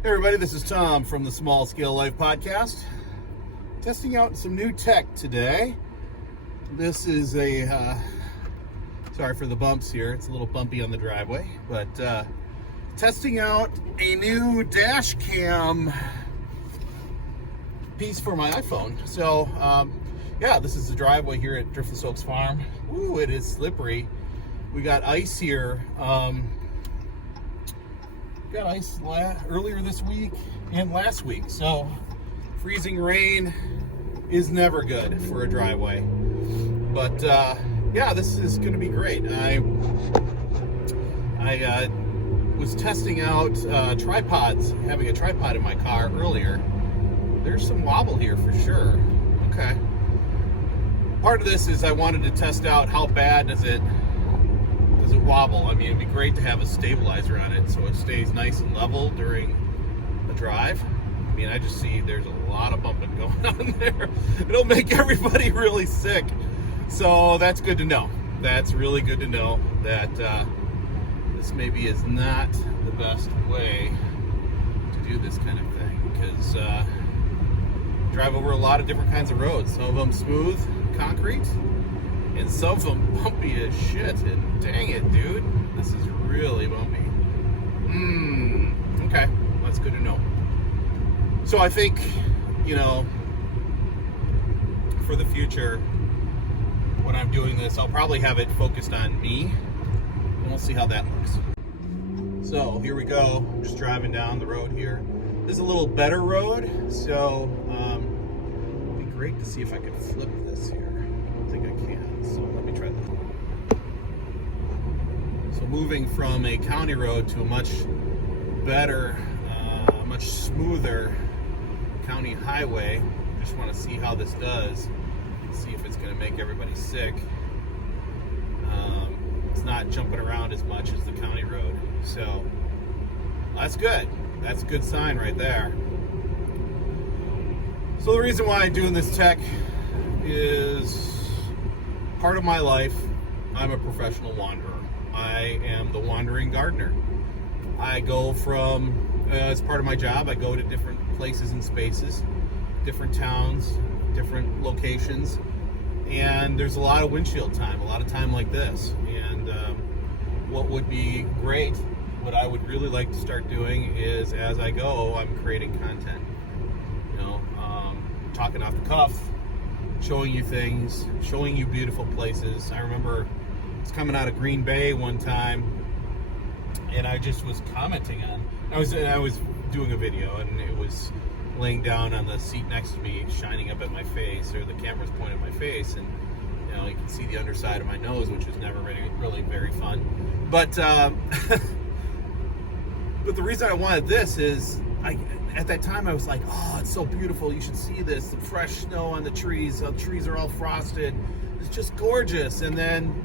Hey everybody, this is Tom from the Small Scale Life Podcast. Testing out some new tech today. This is sorry for the bumps here, it's a little bumpy on the driveway, but testing out a new dash cam piece for my iPhone. So yeah, this is the driveway here at Driftless Oaks Farm. Ooh, it is slippery. We got ice here. Got ice earlier this week and last week, so freezing rain is never good for a driveway. But yeah, this is going to be great. I was testing out tripods, having a tripod in my car earlier. There's some wobble here for sure. Okay. Part of this is I wanted to test out how bad does it wobble. I mean, it'd be great to have a stabilizer on it so it stays nice and level during the drive. I mean, I just see there's a lot of bumping going on there. It'll make everybody really sick. So that's good to know. That's really good to know that this maybe is not the best way to do this kind of thing, because drive over a lot of different kinds of roads. Some of them smooth concrete, and some of them bumpy as shit, and dang it, dude, this is really bumpy. Okay, that's good to know. So I think, you know, for the future, when I'm doing this, I'll probably have it focused on me, and we'll see how that looks. So here we go, I'm just driving down the road here. This is a little better road, so it'd be great to see if I can flip this here. I don't think I can. So let me try that. So moving from a county road to a much better, much smoother county highway. Just want to see how this does. See if it's going to make everybody sick. It's not jumping around as much as the county road. So that's good. That's a good sign right there. So the reason why I'm doing this tech is part of my life, I'm a professional wanderer. I am the wandering gardener. I go from, as part of my job, I go to different places and spaces, different towns, different locations, and there's a lot of windshield time, a lot of time like this. And what would be great, what I would really like to start doing is, as I go, I'm creating content. You know, talking off the cuff, showing you things, showing you beautiful places. I remember I was coming out of Green Bay one time, and I just was commenting on. I was doing a video, and it was laying down on the seat next to me, shining up at my face, or the camera's pointing at my face, and you know, you can see the underside of my nose, which is never really very fun. But but the reason I wanted this is, at that time I was like, oh, it's so beautiful, you should see this, the fresh snow on the trees are all frosted, it's just gorgeous. And then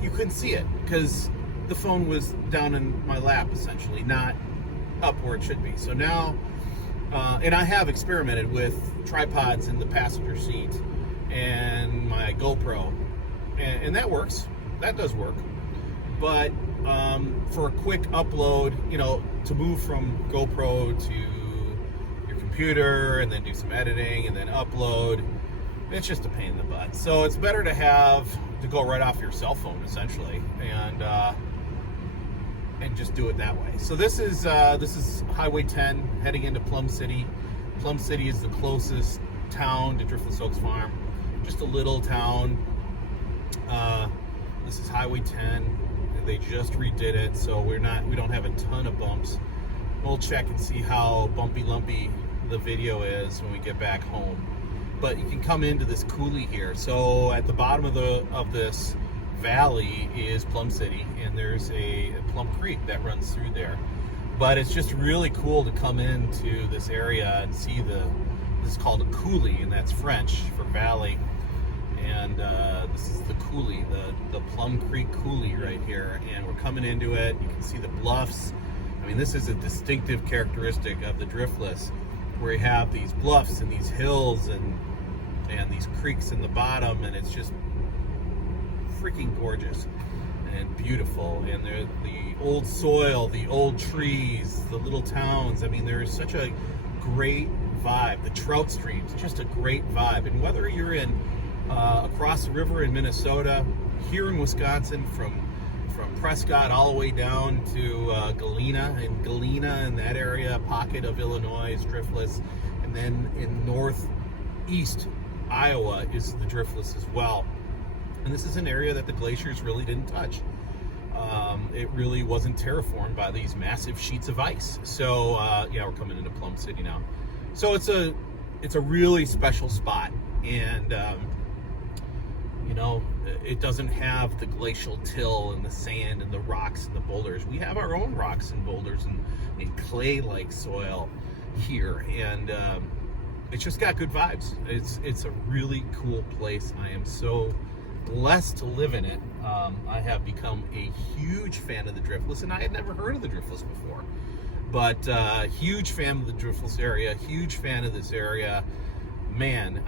you couldn't see it because the phone was down in my lap, essentially, not up where it should be. So now, and I have experimented with tripods in the passenger seat and my GoPro, and that works, that does work. But for a quick upload, you know, to move from GoPro to your computer and then do some editing and then upload, it's just a pain in the butt. So it's better to go right off your cell phone, essentially, and just do it that way. So this is Highway 10 heading into Plum City. Plum City is the closest town to Driftless Oaks Farm, just a little town. This is Highway 10. They just redid it, so we don't have a ton of bumps. We'll check and see how bumpy lumpy the video is when we get back home. But you can come into this coulee here. So at the bottom of this valley is Plum City, and there's a Plum Creek that runs through there. But it's just really cool to come into this area and see this is called a coulee, and that's French for valley. And this is the coulee, the Plum Creek coulee right here, and we're coming into it. You can see the bluffs. I mean, this is a distinctive characteristic of the Driftless, where you have these bluffs and these hills and these creeks in the bottom, and it's just freaking gorgeous and beautiful. And the old soil, the old trees, the little towns. I mean, there is such a great vibe. The trout streams, just a great vibe. And whether you're in across the river in Minnesota, here in Wisconsin, from Prescott all the way down to Galena, and that area, pocket of Illinois is driftless, and then in northeast Iowa is the driftless as well. And this is an area that the glaciers really didn't touch. It really wasn't terraformed by these massive sheets of ice. So yeah, we're coming into Plum City now. So it's a really special spot, and you know, it doesn't have the glacial till and the sand and the rocks and the boulders. We have our own rocks and boulders and clay-like soil here, and it's just got good vibes. It's a really cool place. I am so blessed to live in it. I have become a huge fan of the driftless, and I had never heard of the driftless before, but huge fan of the driftless area, huge fan of this area, man.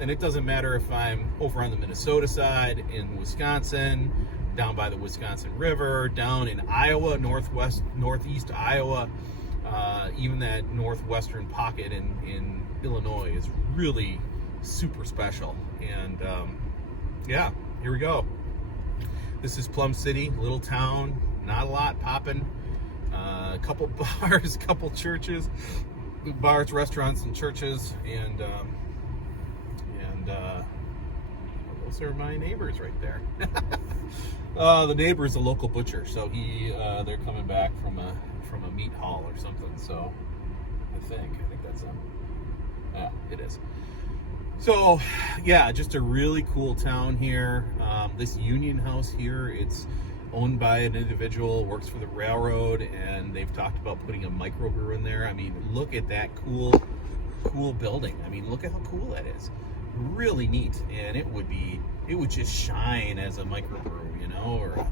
And it doesn't matter if I'm over on the Minnesota side, in Wisconsin, down by the Wisconsin River, down in Iowa, northeast Iowa, even that northwestern pocket in Illinois is really super special. And yeah, here we go. This is Plum City, little town, not a lot popping. A couple bars, couple churches, bars, restaurants, and churches, and those are my neighbors right there. The neighbor is a local butcher, so they're coming back from a meat haul or something. So I think that's them. Yeah, it is. So yeah, just a really cool town here. This Union House here, it's owned by an individual, works for the railroad, and they've talked about putting a microbrew in there. I mean, look at that cool building. I mean, look at how cool that is. Really neat. And it would just shine as a microbrew, you know, or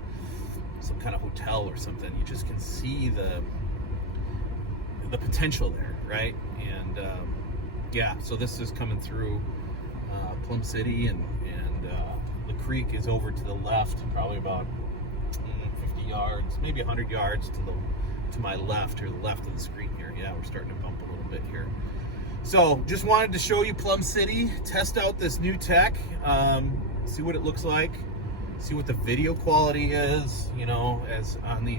some kind of hotel or something. You just can see the potential there, right? And yeah, so this is coming through Plum City, and the creek is over to the left, probably about 50 yards, maybe 100 yards to my left, or the left of the screen here. Yeah, we're starting to bump a little bit here. So just wanted to show you Plum City, test out this new tech, see what it looks like, see what the video quality is, you know, as on the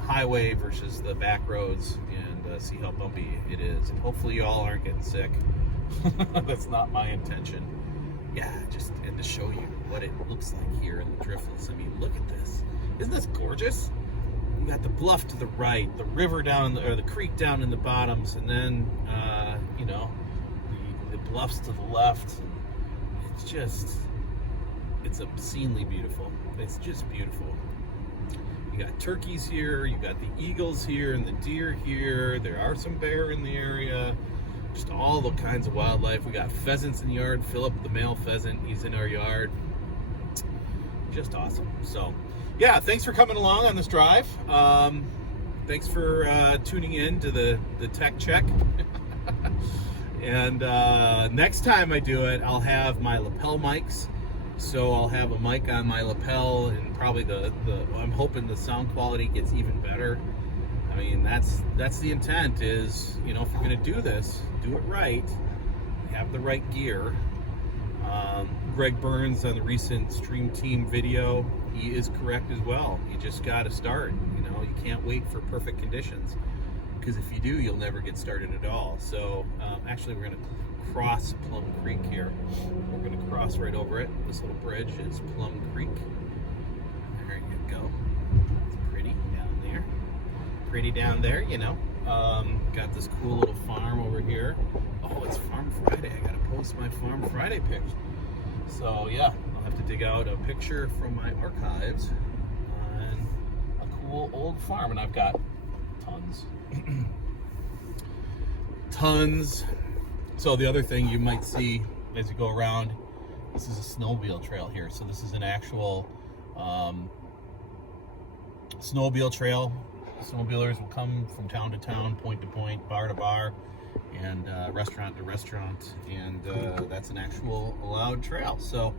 highway versus the back roads, and see how bumpy it is. And hopefully you all aren't getting sick. That's not my intention. Yeah, and to show you what it looks like here in the driftless. I mean, look at this. Isn't this gorgeous? You got the bluff to the right, the river down, or the creek down in the bottoms, and then you know, the bluffs to the left. It's obscenely beautiful. It's just beautiful. You got turkeys here, you got the eagles here, and the deer here. There are some bear in the area. Just all the kinds of wildlife. We got pheasants in the yard. Philip, the male pheasant, he's in our yard. Just awesome. So yeah, thanks for coming along on this drive. Thanks for tuning in to the tech check. And next time I do it, I'll have my lapel mics. So I'll have a mic on my lapel, and probably I'm hoping the sound quality gets even better. I mean, that's the intent, is, you know, if you're going to do this, do it right, have the right gear. Greg Burns on the recent Stream Team video, he is correct as well. You just got to start. You know, you can't wait for perfect conditions, because if you do, you'll never get started at all. So actually, we're going to cross Plum Creek here. We're going to cross right over it. This little bridge is Plum Creek. There you go. It's pretty down there. Pretty down there, you know. Got this cool little farm over here. Oh, it's Farm Friday. I gotta post my Farm Friday picture. So yeah, I'll have to dig out a picture from my archives on a cool old farm, and I've got tons. Tons. So the other thing you might see as you go around, this is a snowmobile trail here. So this is an actual snowmobile trail. Snowmobilers will come from town to town, point to point, bar to bar, and restaurant to restaurant, and that's an actual allowed trail. So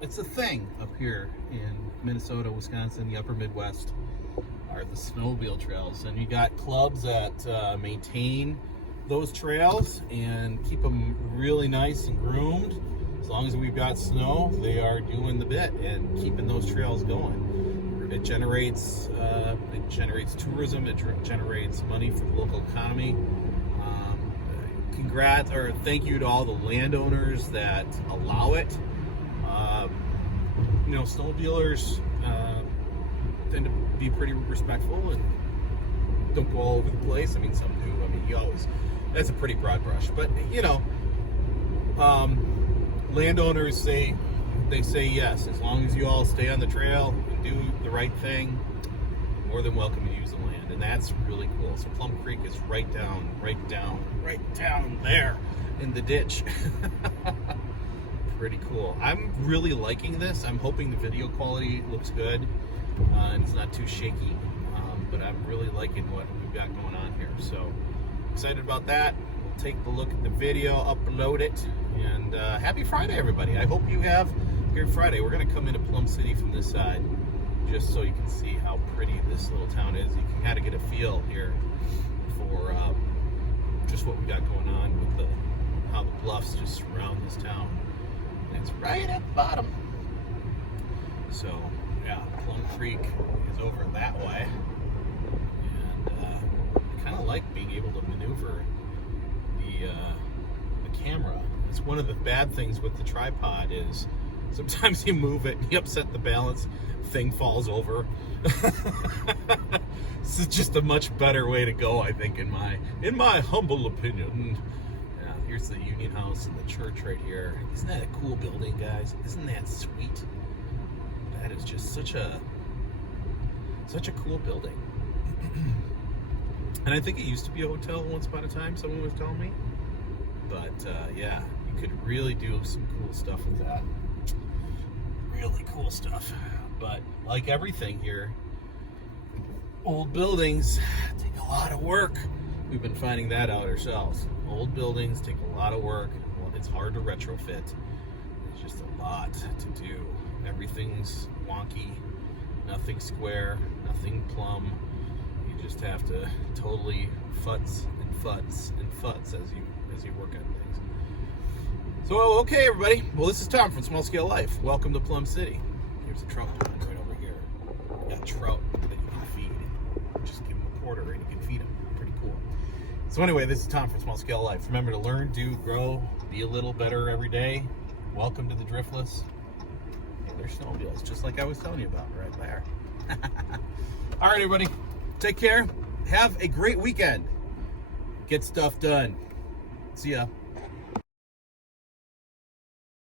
it's a thing up here in Minnesota, Wisconsin, the upper Midwest, are the snowmobile trails. And you got clubs that maintain those trails and keep them really nice and groomed. As long as we've got snow, they are doing the bit and keeping those trails going. It generates tourism. It generates money for the local economy. Congrats, or thank you to all the landowners that allow it. Snowmobilers tend to be pretty respectful and don't go all over the place. I mean, some do. I mean, that's a pretty broad brush. But, landowners they say yes. As long as you all stay on the trail and do the right thing, more than welcome to use the land. And that's really cool. So Plum Creek is right down there in the ditch. Pretty cool. I'm really liking this. I'm hoping the video quality looks good and it's not too shaky. But I'm really liking what we've got going on here. So excited about that. We'll take a look at the video, upload it, and happy Friday, everybody. I hope you have a great Friday. We're going to come into Plum City from this side just so you can see how pretty this little town is. You can kind of get a feel here for just what we got going on with how the bluffs just surround this town. And it's right at the bottom. So, yeah, Plum Creek is over that way. And I kind of like being able to maneuver the camera. It's one of the bad things with the tripod is sometimes you move it, you upset the balance, thing falls over. This is just a much better way to go, I think, in my humble opinion. Yeah, here's the Union House and the church right here. Isn't that a cool building, guys? Isn't that sweet? That is just such a cool building. And I think it used to be a hotel once upon a time, someone was telling me. But yeah, you could really do some cool stuff with that. Really cool stuff. But like everything here, old buildings take a lot of work. We've been finding that out ourselves. Old buildings take a lot of work. It's hard to retrofit. It's just a lot to do. Everything's wonky, nothing square, nothing plumb. You just have to totally futz as you work on things. So, okay, everybody. Well, this is Tom from Small Scale Life. Welcome to Plum City. Here's a trout pond right over here. You got trout that you can feed. Just give them a quarter and you can feed them. Pretty cool. So anyway, this is Tom from Small Scale Life. Remember to learn, do, grow, be a little better every day. Welcome to the Driftless. Yeah, there's snowmobiles, just like I was telling you about right there. All right, everybody. Take care. Have a great weekend. Get stuff done. See ya.